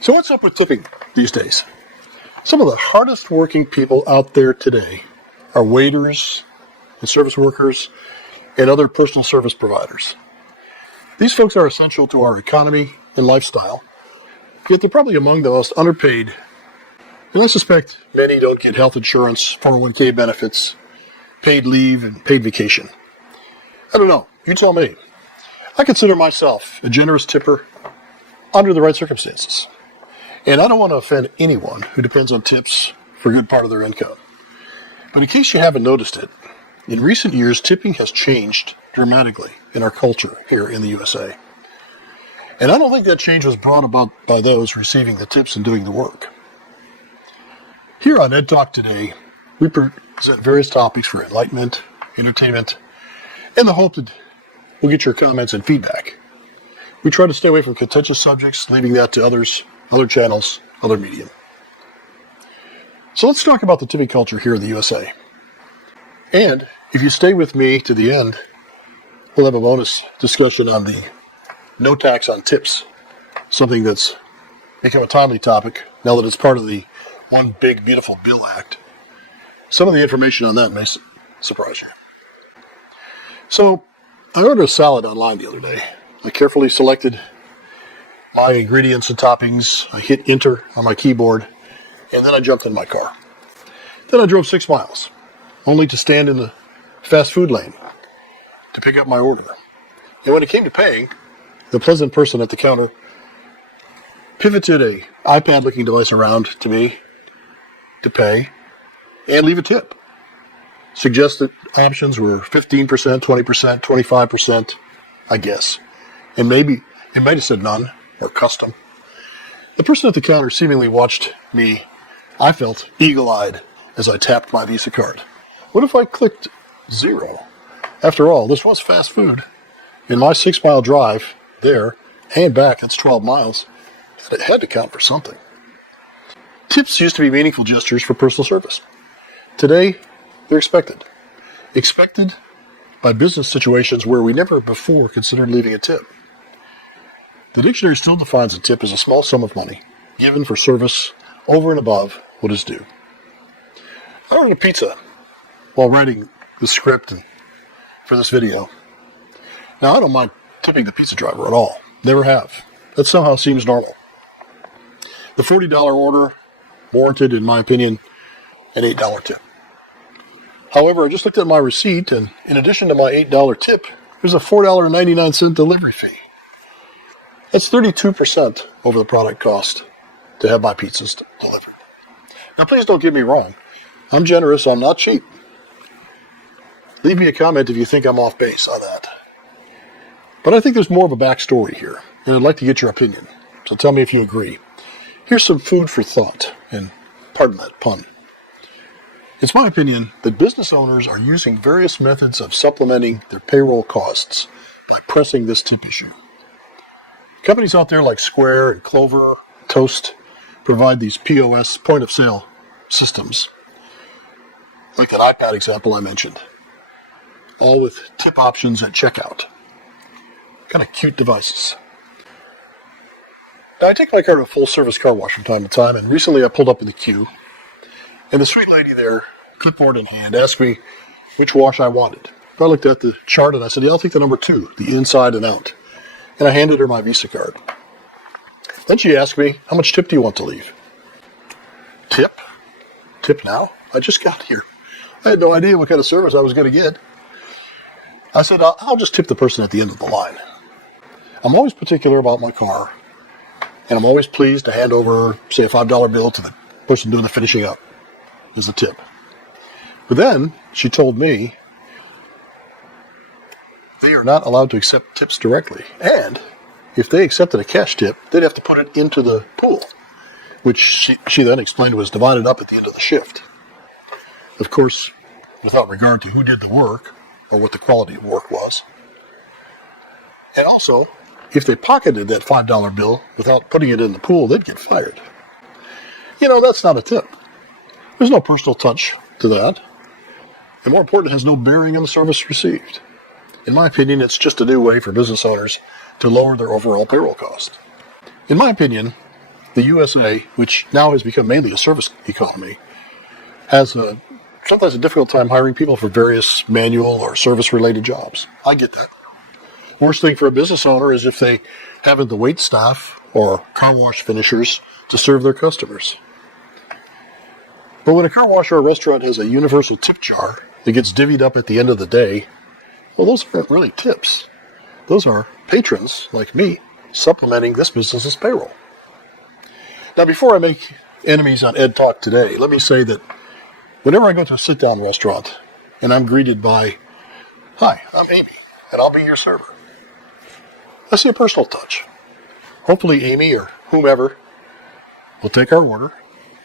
So what's up with tipping these days? Some of the hardest working people out there today are waiters and service workers and other personal service providers. These folks are essential to our economy and lifestyle, yet they're probably among the most underpaid. And I suspect many don't get health insurance, 401k benefits, paid leave, and paid vacation. I don't know. You tell me. I consider myself a generous tipper under the right circumstances. And I don't want to offend anyone who depends on tips for a good part of their income. But in case you haven't noticed it, in recent years, tipping has changed dramatically in our culture here in the USA. And I don't think that change was brought about by those receiving the tips and doing the work. Here on Ed Talk today, we present various topics for enlightenment, entertainment, and the hope that we'll get your comments and feedback. We try to stay away from contentious subjects, leaving that to others, other channels, other media. So let's talk about the tipping culture here in the USA. And if you stay with me to the end, we'll have a bonus discussion on the no tax on tips, something that's become a timely topic now that it's part of the One Big Beautiful Bill Act. Some of the information on that may surprise you. So I ordered a salad online the other day. I carefully selected my ingredients and toppings. I hit enter on my keyboard, and then I jumped in my car. Then I drove 6 miles, only to stand in the fast food lane to pick up my order. And when it came to paying, the pleasant person at the counter pivoted a iPad-looking device around to me to pay and leave a tip. Suggested options were 15%, 20%, 25%, I guess. And maybe it might have said none or custom. The person at the counter seemingly watched me, I felt, eagle-eyed as I tapped my Visa card. What if I clicked 0? After all, this was fast food. In my 6-mile drive there and back, that's 12 miles. It had to count for something. Tips used to be meaningful gestures for personal service. Today, they're expected. Expected by business situations where we never before considered leaving a tip. The dictionary still defines a tip as a small sum of money given for service over and above what is due. I ordered a pizza while writing the script for this video. Now, I don't mind tipping the pizza driver at all. Never have. That somehow seems normal. The $40 order warranted, in my opinion, an $8 tip. However, I just looked at my receipt, and in addition to my $8 tip, there's a $4.99 delivery fee. That's 32% over the product cost to have my pizzas delivered. Now, please don't get me wrong. I'm generous. I'm not cheap. Leave me a comment if you think I'm off base on that. But I think there's more of a backstory here, and I'd like to get your opinion. So tell me if you agree. Here's some food for thought, and pardon that pun. It's my opinion that business owners are using various methods of supplementing their payroll costs by pressing this tip issue. Companies out there like Square and Clover, Toast, provide these POS, point-of-sale systems, like that iPad example I mentioned, all with tip options at checkout. Kind of cute devices. Now, I take my car to a full-service car wash from time to time, and recently I pulled up in the queue, and the sweet lady there, clipboard in hand, asked me which wash I wanted. I looked at the chart, and I said, yeah, I'll take the number 2, the inside and out. And I handed her my Visa card. Then she asked me, how much tip do you want to leave? Tip? Tip now? I just got here. I had no idea what kind of service I was going to get. I said, I'll just tip the person at the end of the line. I'm always particular about my car, and I'm always pleased to hand over, say, a $5 bill to the person doing the finishing up as a tip. But then she told me they are not allowed to accept tips directly. And if they accepted a cash tip, they'd have to put it into the pool, which she then explained was divided up at the end of the shift. Of course, without regard to who did the work or what the quality of work was. And also, if they pocketed that $5 bill without putting it in the pool, they'd get fired. You know, that's not a tip. There's no personal touch to that. And more important, it has no bearing on the service received. In my opinion, it's just a new way for business owners to lower their overall payroll cost. In my opinion, the USA, which now has become mainly a service economy, has sometimes a difficult time hiring people for various manual or service-related jobs. I get that. Worst thing for a business owner is if they haven't the wait staff or car wash finishers to serve their customers. But when a car wash or a restaurant has a universal tip jar that gets divvied up at the end of the day, well, those aren't really tips. Those are patrons, like me, supplementing this business's payroll. Now, before I make enemies on Ed Talk today, let me say that whenever I go to a sit-down restaurant and I'm greeted by, "Hi, I'm Amy, and I'll be your server," I see a personal touch. Hopefully Amy or whomever will take our order,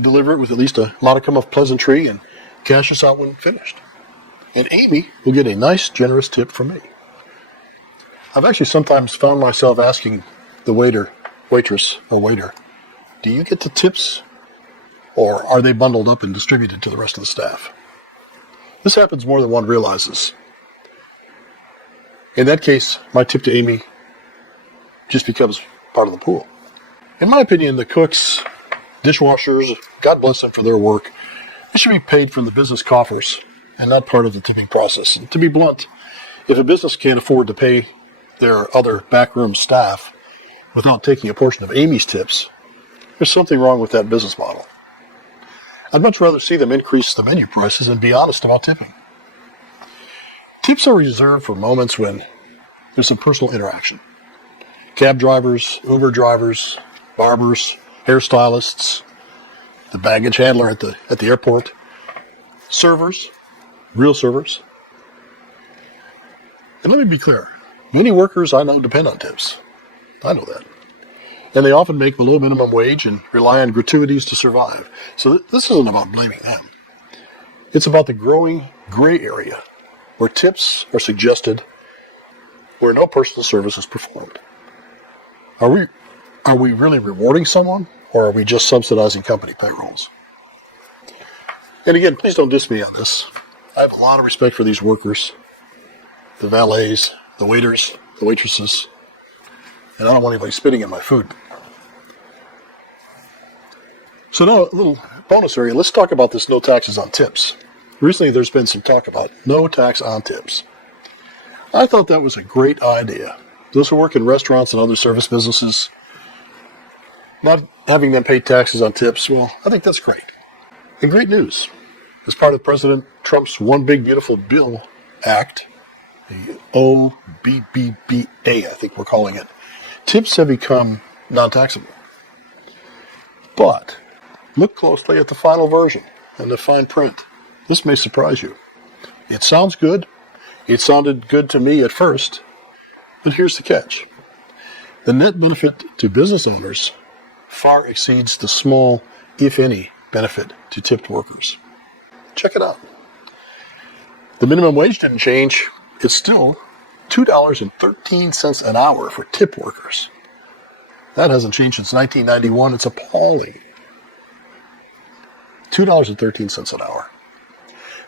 deliver it with at least a modicum of pleasantry, and cash us out when finished. And Amy will get a nice, generous tip from me. I've actually sometimes found myself asking the waitress, or waiter, "Do you get the tips, or are they bundled up and distributed to the rest of the staff?" This happens more than one realizes. In that case, my tip to Amy just becomes part of the pool. In my opinion, the cooks, dishwashers, God bless them for their work, they should be paid from the business coffers and not part of the tipping process. And to be blunt, if a business can't afford to pay their other backroom staff without taking a portion of Amy's tips, there's something wrong with that business model. I'd much rather see them increase the menu prices and be honest about tipping. Tips are reserved for moments when there's some personal interaction. Cab drivers, Uber drivers, barbers, hairstylists, the baggage handler at the airport, servers, real servers. And let me be clear, many workers I know depend on tips. I know that. And they often make below minimum wage and rely on gratuities to survive. So this isn't about blaming them. It's about the growing gray area where tips are suggested where no personal service is performed. Are we really rewarding someone, or are we just subsidizing company payrolls? And again, please don't diss me on this. I have a lot of respect for these workers, the valets, the waiters, the waitresses, and I don't want anybody spitting in my food. So now, a little bonus area. Let's talk about this no taxes on tips. Recently, there's been some talk about no tax on tips. I thought that was a great idea. Those who work in restaurants and other service businesses, not having them pay taxes on tips, well, I think that's great. And great news. As part of President Trump's One Big Beautiful Bill Act, the OBBBA, I think we're calling it, tips have become non-taxable. But look closely at the final version and the fine print. This may surprise you. It sounds good. It sounded good to me at first. But here's the catch. The net benefit to business owners far exceeds the small, if any, benefit to tipped workers. Check it out. The minimum wage didn't change. It's still $2.13 an hour for tip workers. That hasn't changed since 1991. It's appalling. $2.13 an hour.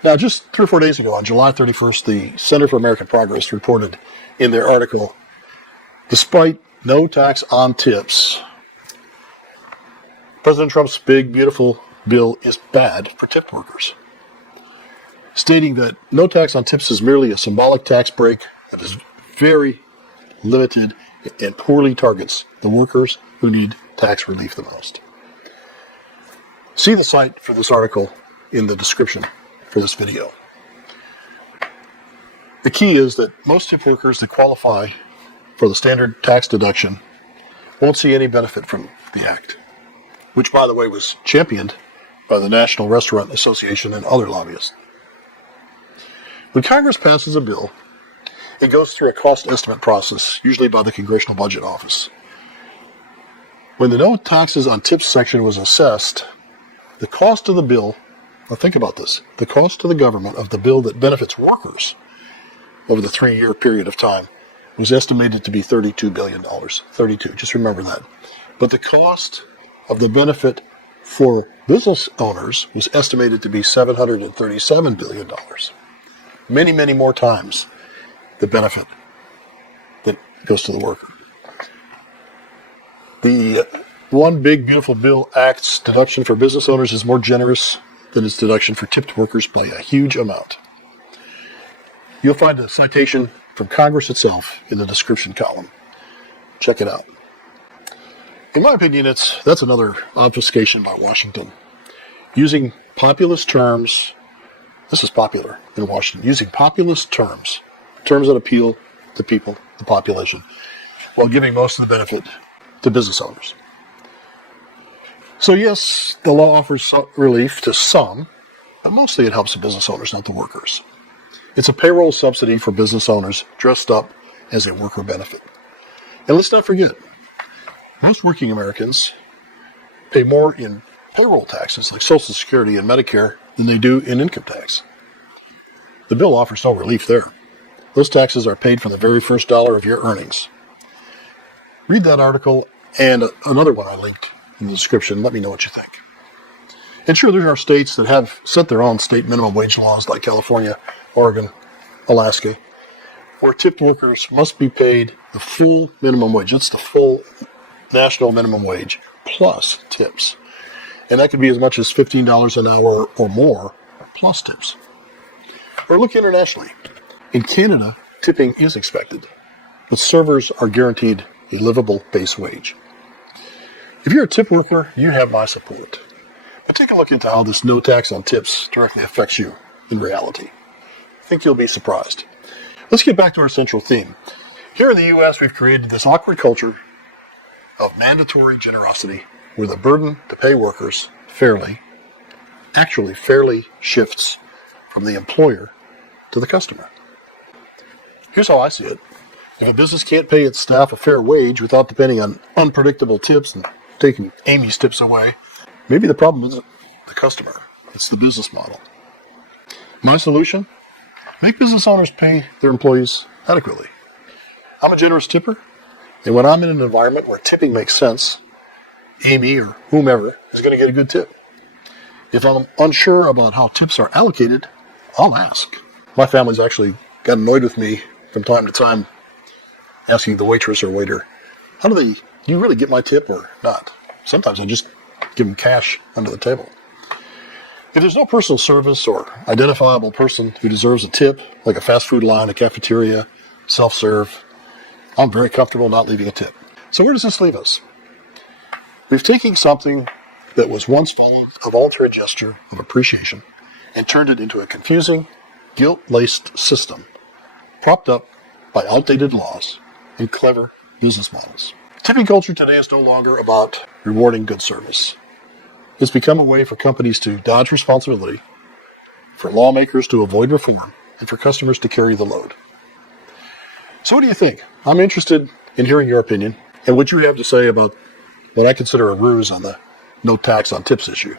Now, just 3 or 4 days ago, on July 31st, the Center for American Progress reported in their article, despite no tax on tips, President Trump's big, beautiful bill is bad for tip workers, stating that no tax on tips is merely a symbolic tax break that is very limited and poorly targets the workers who need tax relief the most. See the site for this article in the description for this video. The key is that most tip workers that qualify for the standard tax deduction won't see any benefit from the act, which, by the way, was championed by the National Restaurant Association and other lobbyists. When Congress passes a bill, it goes through a cost estimate process, usually by the Congressional Budget Office. When the no taxes on tips section was assessed, the cost of the bill, now think about this, the cost to the government of the bill that benefits workers over the 3-year period of time was estimated to be $32 billion. 32, just remember that. But the cost of the benefit for business owners was estimated to be $737 billion. Many, many more times the benefit that goes to the worker. The One Big Beautiful Bill Act's deduction for business owners is more generous than its deduction for tipped workers by a huge amount. You'll find a citation from Congress itself in the description column. Check it out. In my opinion, that's another obfuscation by Washington. Using populist terms, this is popular in Washington, using populist terms that appeal to people, the population, while giving most of the benefit to business owners. So yes, the law offers relief to some, but mostly it helps the business owners, not the workers. It's a payroll subsidy for business owners dressed up as a worker benefit. And let's not forget, most working Americans pay more in payroll taxes like Social Security and Medicare than they do in income tax. The bill offers no relief there. Those taxes are paid from the very first dollar of your earnings. Read that article and another one I linked in the description. Let me know what you think. And sure, there are states that have set their own state minimum wage laws like California, Oregon, Alaska, where tipped workers must be paid the full minimum wage. It's the full national minimum wage plus tips. And that could be as much as $15 an hour or more plus tips. Or look internationally. In Canada, tipping is expected, but servers are guaranteed a livable base wage. If you're a tip worker, you have my support. But take a look into how this no tax on tips directly affects you in reality. I think you'll be surprised. Let's get back to our central theme. Here in the U.S., we've created this awkward culture of mandatory generosity where the burden to pay workers fairly shifts from the employer to the customer. Here's how I see it. If a business can't pay its staff a fair wage without depending on unpredictable tips and taking Amy's tips away, maybe the problem isn't the customer, it's the business model. My solution? Make business owners pay their employees adequately. I'm a generous tipper, and when I'm in an environment where tipping makes sense, Amy or whomever is going to get a good tip. If I'm unsure about how tips are allocated, I'll ask. My family's actually got annoyed with me from time to time, asking the waitress or waiter, do you really get my tip or not? Sometimes I just give them cash under the table. If there's no personal service or identifiable person who deserves a tip, like a fast food line, a cafeteria, self-serve, I'm very comfortable not leaving a tip. So where does this leave us? We've taken something that was once a voluntary gesture of appreciation and turned it into a confusing, guilt-laced system propped up by outdated laws and clever business models. Tipping culture today is no longer about rewarding good service. It's become a way for companies to dodge responsibility, for lawmakers to avoid reform, and for customers to carry the load. So what do you think? I'm interested in hearing your opinion and what you have to say about what I consider a ruse on the no tax on tips issue.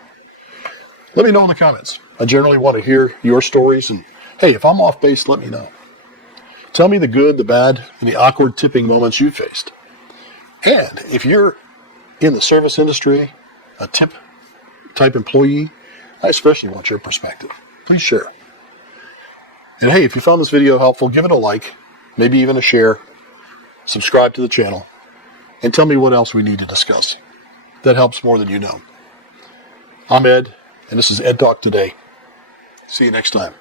Let me know in the comments. I generally want to hear your stories, and hey, if I'm off base, let me know. Tell me the good, the bad, and the awkward tipping moments you faced. And if you're in the service industry, a tip type employee, I especially want your perspective. Please share. And hey, if you found this video helpful, give it a like, maybe even a share, subscribe to the channel, and tell me what else we need to discuss. That helps more than you know. I'm Ed, and this is Ed Talk Today. See you next time.